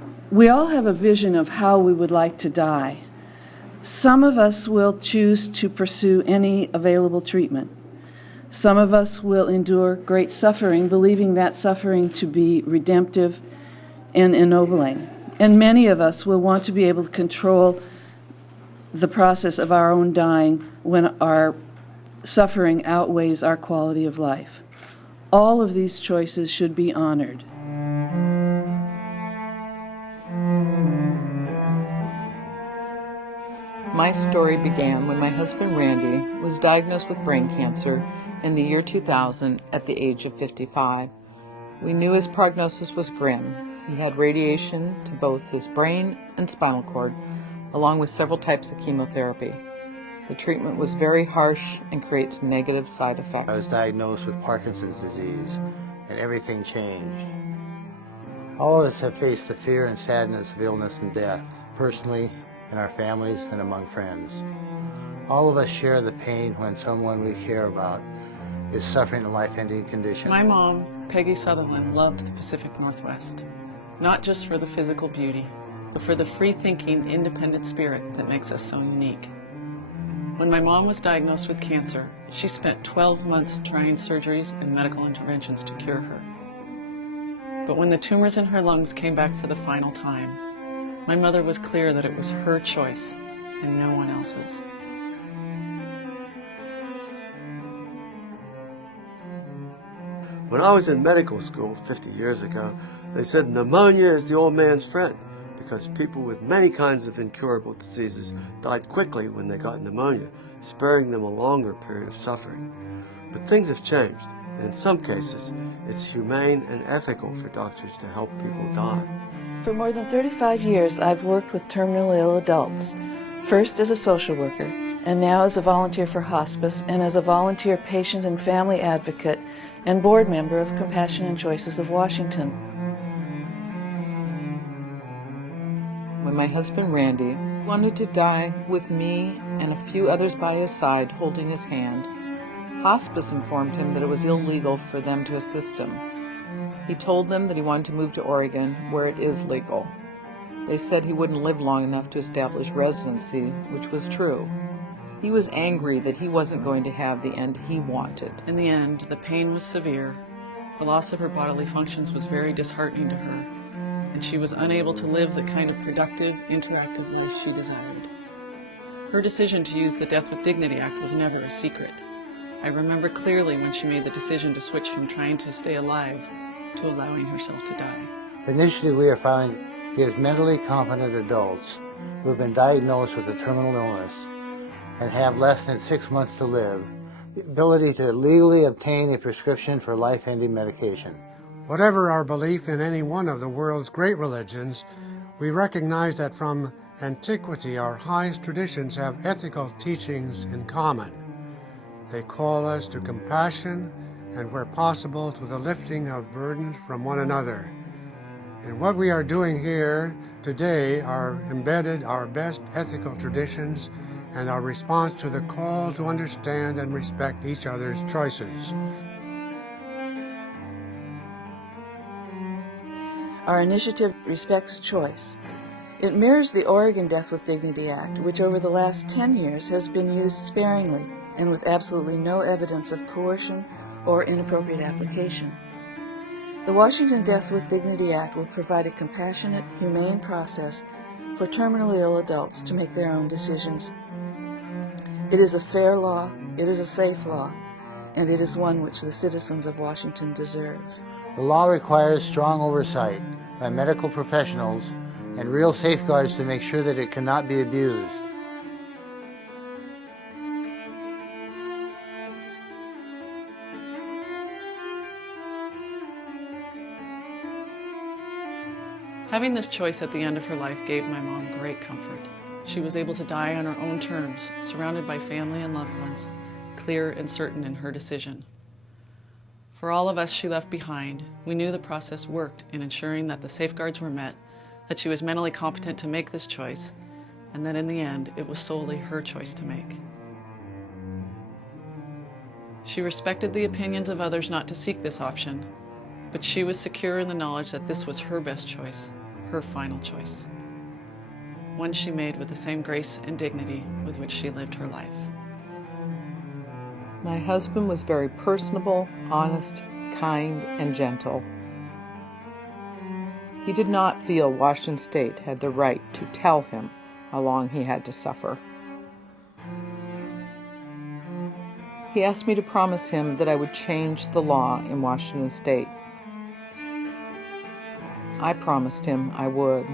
We all have a vision of how we would like to die. Some of us will choose to pursue any available treatment. Some of us will endure great suffering, believing that suffering to be redemptive and ennobling. And many of us will want to be able to control the process of our own dying when our suffering outweighs our quality of life. All of these choices should be honored. My story began when my husband Randy was diagnosed with brain cancer in the year 2000 at the age of 55. We knew his prognosis was grim. He had radiation to both his brain and spinal cord, along with several types of chemotherapy. The treatment was very harsh and creates negative side effects. I was diagnosed with Parkinson's disease, and everything changed. All of us have faced the fear and sadness of illness and death, personally, in our families, and among friends. All of us share the pain when someone we care about is suffering a life-ending condition. My mom, Peggy Sutherland, loved the Pacific Northwest, not just for the physical beauty, but for the free-thinking, independent spirit that makes us so unique. When my mom was diagnosed with cancer, she spent 12 months trying surgeries and medical interventions to cure her. But when the tumors in her lungs came back for the final time, my mother was clear that it was her choice and no one else's. When I was in medical school 50 years ago, they said pneumonia is the old man's friend because people with many kinds of incurable diseases died quickly when they got pneumonia, sparing them a longer period of suffering. But things have changed, and in some cases, it's humane and ethical for doctors to help people die. For more than 35 years, I've worked with terminally ill adults, first as a social worker, and now as a volunteer for hospice and as a volunteer patient and family advocate and board member of Compassion and Choices of Washington. When my husband Randy wanted to die with me and a few others by his side holding his hand, hospice informed him that it was illegal for them to assist him. He told them that he wanted to move to Oregon, where it is legal. They said he wouldn't live long enough to establish residency, which was true. He was angry that he wasn't going to have the end he wanted. In the end, the pain was severe. The loss of her bodily functions was very disheartening to her, and she was unable to live the kind of productive, interactive life she desired. Her decision to use the Death with Dignity Act was never a secret. I remember clearly when she made the decision to switch from trying to stay alive to allowing herself to die. The initiative we are filing gives mentally competent adults who have been diagnosed with a terminal illness and have less than 6 months to live the ability to legally obtain a prescription for life-ending medication. Whatever our belief in any one of the world's great religions, we recognize that from antiquity our highest traditions have ethical teachings in common. They call us to compassion and, where possible, to the lifting of burdens from one another. In what we are doing here today are embedded our best ethical traditions and our response to the call to understand and respect each other's choices. Our initiative respects choice. It mirrors the Oregon Death with Dignity Act, which over the last 10 years has been used sparingly and with absolutely no evidence of coercion or inappropriate application. The Washington Death with Dignity Act will provide a compassionate, humane process for terminally ill adults to make their own decisions. It is a fair law, it is a safe law, and it is one which the citizens of Washington deserve. The law requires strong oversight by medical professionals and real safeguards to make sure that it cannot be abused. Having this choice at the end of her life gave my mom great comfort. She was able to die on her own terms, surrounded by family and loved ones, clear and certain in her decision. For all of us she left behind, we knew the process worked in ensuring that the safeguards were met, that she was mentally competent to make this choice, and that in the end it was solely her choice to make. She respected the opinions of others not to seek this option, but she was secure in the knowledge that this was her best choice, her final choice, one she made with the same grace and dignity with which she lived her life. My husband was very personable, honest, kind, and gentle. He did not feel Washington State had the right to tell him how long he had to suffer. He asked me to promise him that I would change the law in Washington State. I promised him I would.